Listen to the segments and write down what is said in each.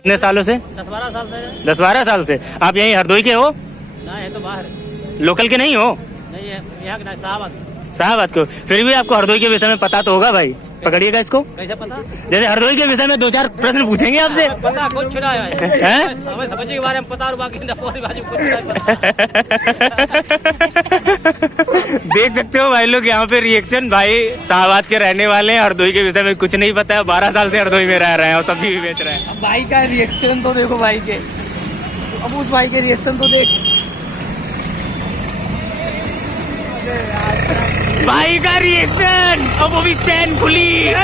10-12 साल से। 10-12 साल से। आप यहीं हरदोई के हो? ना है तो बाहर। लोकल के नहीं हो? नहीं है, यहाँ का साहब। साहबाद को। फिर भी आपको हरदोई के विषय में पता तो होगा भाई, पकड़िएगा इसको। कैसे पता? जैसे हरदोई के विषय में 2-4 प्रश्न पूछेंगे आपसे। पता कुछ छुड़ा है, समझ के बारे में पता और बाकी देख सकते हो भाई लोग यहाँ पे रिएक्शन। भाई शाहबाद के रहने वाले हैं, हरदोई के विषय में कुछ नहीं पता है, 12 साल से हरदोई में रह रहे हैं और सब्जी भी बेच रहे हैं। भाई का रिएक्शन तो देखो भाई के, अब उस भाई के रिएक्शन तो देख। भाई का रिएक्शन, अब वो भी चैन खुली।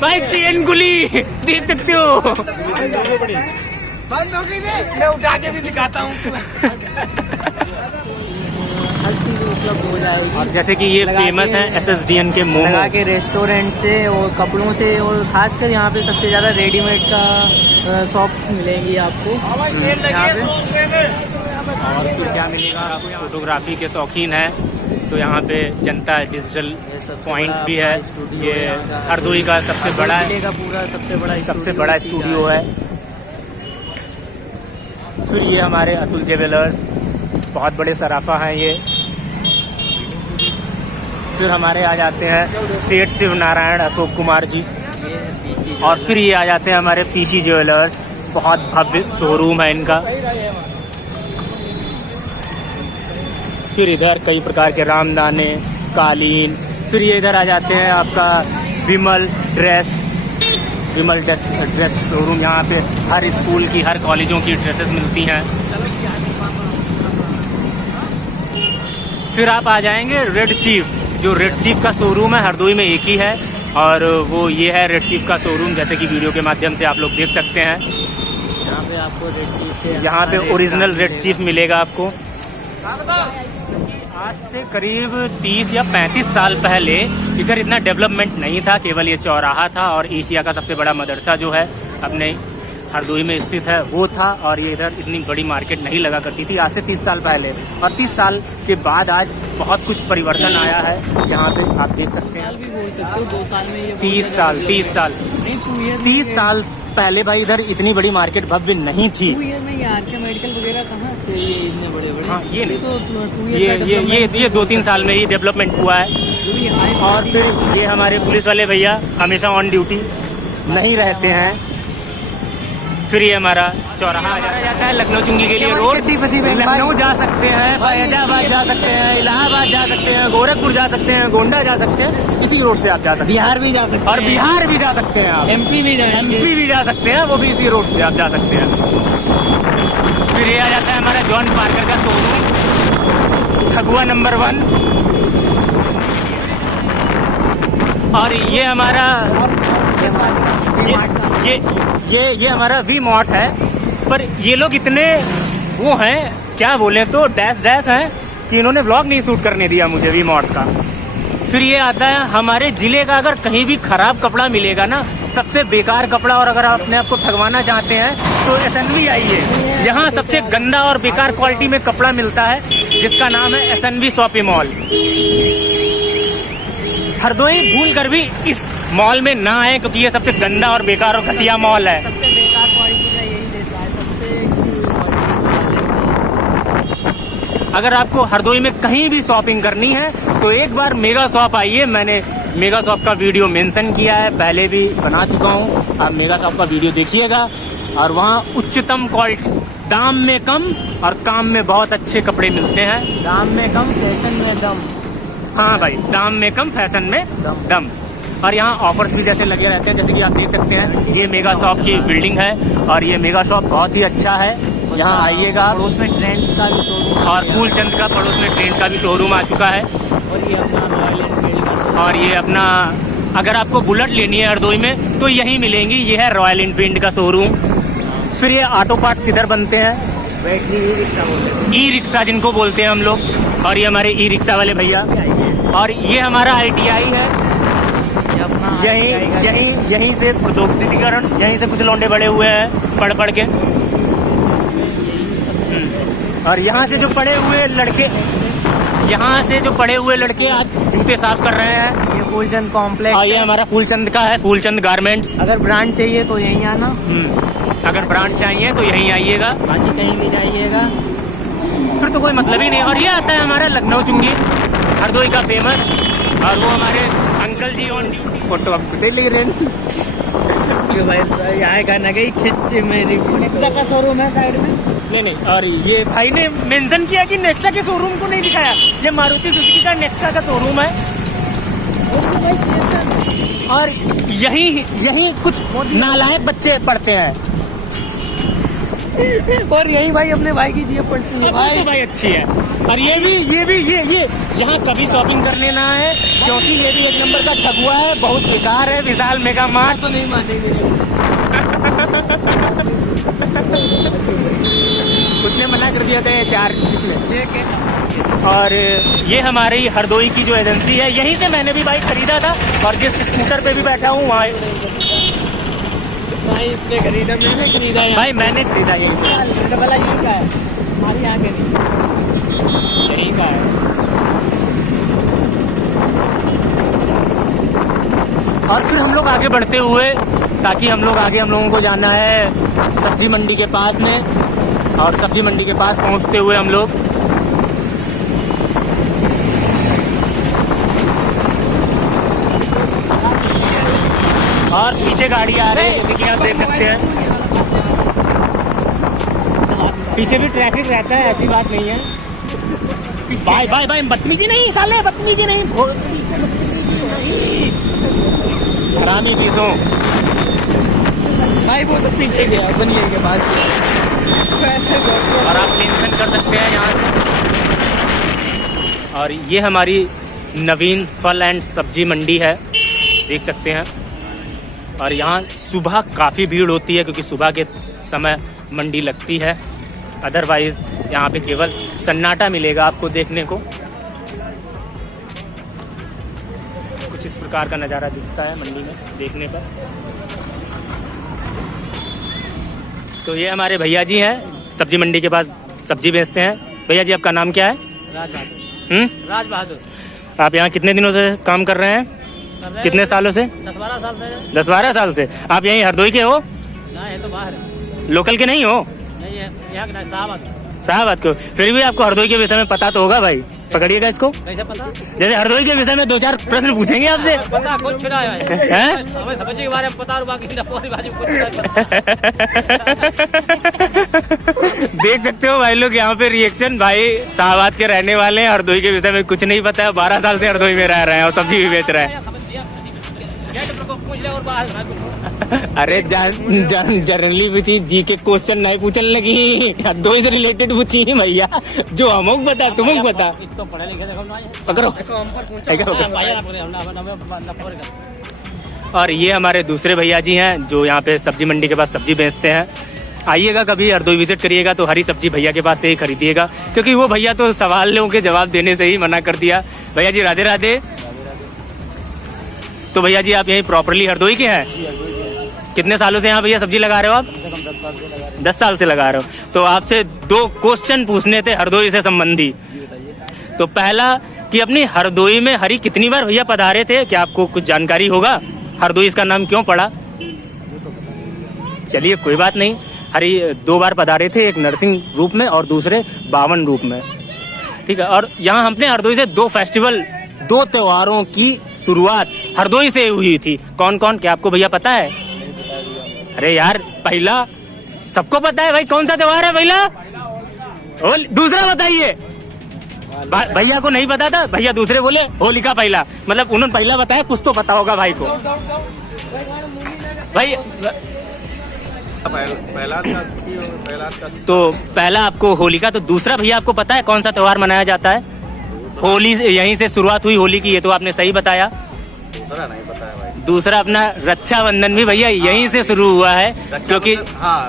भाई चेन खुली, देख सकते हो। बंद हो गई, मैं उठा के भी दिखाता हूँ। हर चीज उपलब्ध हो जाएगी। और जैसे कि ये फेमस है SSDN के मोमो के रेस्टोरेंट से और कपड़ों से, और खासकर यहाँ पे सबसे ज्यादा रेडीमेड का शॉप्स मिलेंगी आपको यहाँ पे। और फिर क्या मिलेगा आपको? फोटोग्राफी के शौकीन है तो यहाँ पे जनता डिजिटल पॉइंट भी है। ये हरदोई का सबसे बड़ा सबसे बड़ा स्टूडियो है। फिर ये हमारे अतुल ज्वेलर्स, बहुत बड़े सराफा हैं ये। फिर हमारे आ जाते हैं सेठ शिव नारायण अशोक कुमार जी। और फिर ये आ जाते हैं हमारे पीसी ज्वेलर्स, बहुत भव्य शोरूम है इनका। फिर इधर कई प्रकार के रामदाने, कालीन। फिर ये इधर आ जाते हैं आपका विमल ड्रेस शोरूम। यहाँ पे हर स्कूल की, हर कॉलेजों की ड्रेसेस मिलती हैं। फिर आप आ जाएंगे रेड चीफ, जो रेड चीफ का शोरूम है हरदोई में एक ही है, और वो ये है रेड चीफ का शोरूम, जैसे कि वीडियो के माध्यम से आप लोग देख सकते हैं। यहाँ पे आपको रेड चीफ, यहाँ पे ओरिजिनल रेड चीफ मिलेगा आपको। आज से करीब 30 या 35 साल पहले इधर इतना डेवलपमेंट नहीं था, केवल ये चौराहा था और एशिया का सबसे बड़ा मदरसा जो है अपने हरदोई में स्थित है वो था। और ये इधर इतनी बड़ी मार्केट नहीं लगा करती थी आज से 30 साल पहले। और 30 साल के बाद आज बहुत कुछ परिवर्तन आया है यहाँ पे, आप देख सकते हैं। 2 साल में ये 30 साल पहले भाई इधर इतनी बड़ी मार्केट भव्य नहीं थी। 2 ईयर में यार के मेडिकल वगैरह कहाँ थे ये इतने बड़े? हाँ, ये नहीं तो 2 ये 2-3 साल में ही डेवलपमेंट हुआ है। और फिर ये हमारे पुलिस वाले भैया हमेशा ऑन ड्यूटी नहीं रहते हैं। फिर ये हमारा चौराहा आ जाता है लखनऊ चुंगी के लिए रोड। लखनऊ जा सकते हैं, फैजाबाद जा सकते हैं, इलाहाबाद जा सकते हैं, गोरखपुर जा सकते हैं, गोंडा जा सकते हैं, इसी रोड से आप जा सकते हैं। बिहार भी जा सकते हैं, और बिहार भी जा सकते हैं आप। MP भी जा सकते हैं, वो भी इसी रोड से आप जा सकते हैं। फिर ये आ जाता है हमारा जॉन पार्कर का शोरूम, खगुआ नंबर 1। और ये हमारा ये हमारा वी मार्ट है। पर ये लोग इतने वो हैं, क्या बोले तो डैश हैं कि इन्होंने व्लॉग नहीं शूट करने दिया मुझे वी मार्ट का। फिर ये आता है हमारे जिले का, अगर कहीं भी खराब कपड़ा मिलेगा ना, सबसे बेकार कपड़ा, और अगर आप अपने आप को ठगवाना चाहते हैं तो SNV आइए। यहाँ सबसे गंदा और बेकार क्वालिटी में कपड़ा मिलता है, जिसका नाम है SNV शॉपिंग मॉल। हरदोई भूल कर भी इस मॉल में ना आए, क्योंकि ये सबसे गंदा और बेकार और घटिया मॉल है। सबसे बेकार क्वालिटी का यही देता है, अगर आपको हरदोई में कहीं भी शॉपिंग करनी है तो एक बार मेगा शॉप आइए। मैंने मेगा शॉप का वीडियो मेंशन किया है, पहले भी बना चुका हूँ, आप मेगा शॉप का वीडियो देखिएगा। और वहाँ उच्चतम क्वालिटी, दाम में कम और काम में बहुत अच्छे कपड़े मिलते हैं। दाम में कम, फैशन में दम। हाँ भाई, दाम में कम, फैशन में दम। और यहाँ ऑफर्स भी जैसे लगे रहते हैं, जैसे कि आप देख सकते हैं ये मेगा शॉप की बिल्डिंग है और ये मेगा शॉप बहुत ही अच्छा है। यहाँ आइएगा। पड़ोस में ट्रेंड्स का भी शोरूम, और फूलचंद का पड़ोस में ट्रेंड का भी शोरूम आ चुका है। और ये अपना रॉयल एनफील्ड का, और ये अपना, अगर आपको बुलेट लेनी है हरदोई में तो यहीं मिलेंगी। ये है रॉयल एनफील्ड का शोरूम। फिर ये ऑटो पार्ट्स इधर बनते हैं, बैटरी ई रिक्शा बोलते हैं, ई रिक्शा जिनको बोलते हैं हम लोग। और ये हमारे ई रिक्शा वाले भैया। और ये हमारा ITI है, यहीं से प्रौद्योगिकीकरण, यहीं से कुछ लौंडे बड़े हुए हैं पढ़ के। और यहाँ से जो पढ़े हुए लड़के यहाँ से जो पड़े हुए लड़के आज जूते साफ कर रहे हैं। ये फूलचंद कॉम्प्लेक्स और ये हमारा फूलचंद का है, फूलचंद गारमेंट्स। अगर ब्रांड चाहिए तो यहीं आना। अगर ब्रांड चाहिए तो यहीं आइएगा, बाकी कहीं भी जाइएगा फिर तो कोई मतलब ही नहीं। और ये आता है हमारा लखनऊ चुंगी, हरदोई का फेमस। और वो हमारे uncle ji on duty, photo आपको दे ले रहे हैं। भाई आएगा ना गई खिंच मेरी। नेक्सा का शोरूम है साइड में। नहीं, और ये भाई ने मेंशन किया कि नेक्सा के शोरूम को नहीं दिखाया। ये मारुति सुजुकी का नेक्सा का शोरूम है। और यही कुछ नालायक बच्चे पढ़ते हैं। और यही भाई अपने भाई की जीप पड़ती है भाई अच्छी है। और ये यहाँ कभी शॉपिंग करने ना है, क्योंकि ये भी एक नंबर का ठगुआ है, बहुत बेकार है। विशाल मेगा मार्ट तो नहीं मानेंगे। उसने मना कर दिया था 4 इसमें। और ये हमारी हरदोई की जो एजेंसी है, यहीं से मैंने भी बाइक खरीदा था। और जिस स्कूटर पे भी बैठा हूँ वहाँ भाई इसने खरीदा, मैंने खरीदा है। भाई मैंने खरीदा यही से। वाला यही का है, हमारी यहाँ के नहीं, यही का है। और फिर हम लोग आगे बढ़ते हुए, ताकि हम लोगों को जाना है सब्जी मंडी के पास में। और सब्जी मंडी के पास पहुंचते हुए हम लोग और पीछे गाड़ी आ रही है, देखिए आप देख सकते हैं। पीछे भी ट्रैफिक रहता है, ऐसी बात नहीं है। भाई बदतमीजी नहीं, साले बदतमीजी नहीं, हरामी पीसों। भाई वो तो पीछे गया बनिए के पास। और आप मेंशन कर सकते हैं यहाँ से। और ये हमारी नवीन फल एंड सब्जी मंडी है, देख सकते हैं। और यहाँ सुबह काफ़ी भीड़ होती है, क्योंकि सुबह के समय मंडी लगती है। अदरवाइज यहाँ पे केवल सन्नाटा मिलेगा आपको देखने को। कुछ इस प्रकार का नज़ारा दिखता है मंडी में देखने पर। तो ये हमारे भैया जी हैं, सब्जी मंडी के पास सब्जी बेचते हैं। भैया जी आपका नाम क्या है? राज बहादुर। आप यहाँ कितने दिनों से काम कर रहे हैं? कितने सालों से? 10-12 साल से। 10-12 साल से। आप यहीं हरदोई के हो? ना, ये तो बाहर है। लोकल के नहीं हो? नहीं है, यहाँ का साहबाद को। फिर भी आपको हरदोई के विषय में पता तो होगा भाई, पकड़िएगा इसको। कैसे पता? जैसे हरदोई के विषय में 2-4 प्रश्न पूछेंगे आपसे। पता कुछ छुड़ा है, हमें सब्जी के बारे में पता और बाकी देख सकते हो भाई लोग यहाँ पे रिएक्शन। भाई शाहबाद के रहने वाले हैं, हरदोई के विषय में कुछ नहीं पता है। 12 साल से हरदोई में रह रहे हैं और सब्जी भी बेच रहे हैं। अरे जनरली भी चीज जी के क्वेश्चन नहीं पूछने लगी, हरदोई से रिलेटेड पूछी भैया। जो हमको बता तुमको बता। पकड़ो। और ये हमारे दूसरे भैया जी हैं, जो यहाँ पे सब्जी मंडी के पास सब्जी बेचते हैं। आइएगा कभी हरदोई विजिट करिएगा तो हरी सब्जी भैया के पास से ही खरीदिएगा, क्योंकि वो भैया तो सवालों के जवाब देने से ही मना कर दिया। भैया जी राधे राधे। तो भैया जी आप यहीं प्रॉपरली हरदोई के हैं? कितने सालों से यहाँ भैया सब्जी लगा रहे हो आप? 10 साल से लगा रहे हो। तो आपसे 2 क्वेश्चन पूछने थे हरदोई से संबंधी। तो पहला कि अपनी हरदोई में हरी कितनी बार भैया पधारे थे, क्या आपको कुछ जानकारी होगा? हरदोई इसका नाम क्यों पड़ा? चलिए कोई बात नहीं। हरी 2 बार पधारे थे, एक नरसिंह रूप में और दूसरे बावन रूप में। ठीक है। और यहाँ हमने हरदोई से 2 फेस्टिवल, 2 त्योहारों की शुरुआत हरदोई से हुई थी। कौन कौन, क्या आपको भैया पता है? अरे यार पहला सबको पता है भाई, कौन सा त्योहार है पहला? दूसरा बताइए। भैया को नहीं पता था, भैया दूसरे बोले होलिका पहला, मतलब उन्होंने पहला बताया, कुछ तो पता होगा भाई को। भाई पहला तो पहला आपको होलिका, तो दूसरा भैया आपको पता है कौन सा त्योहार मनाया जाता है? होली यहीं से शुरुआत हुई होली की, ये तो आपने सही बताया। दूसरा नहीं पता है भाई। दूसरा अपना रक्षाबंधन भी भैया यहीं से शुरू हुआ है, क्योंकि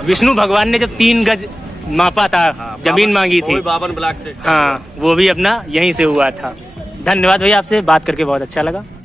विष्णु भगवान ने जब 3 गज मापा था, जमीन मांगी थी, 52 ब्लॉक से। हाँ, वो भी अपना यहीं से हुआ था। धन्यवाद भैया, आपसे बात करके बहुत अच्छा लगा।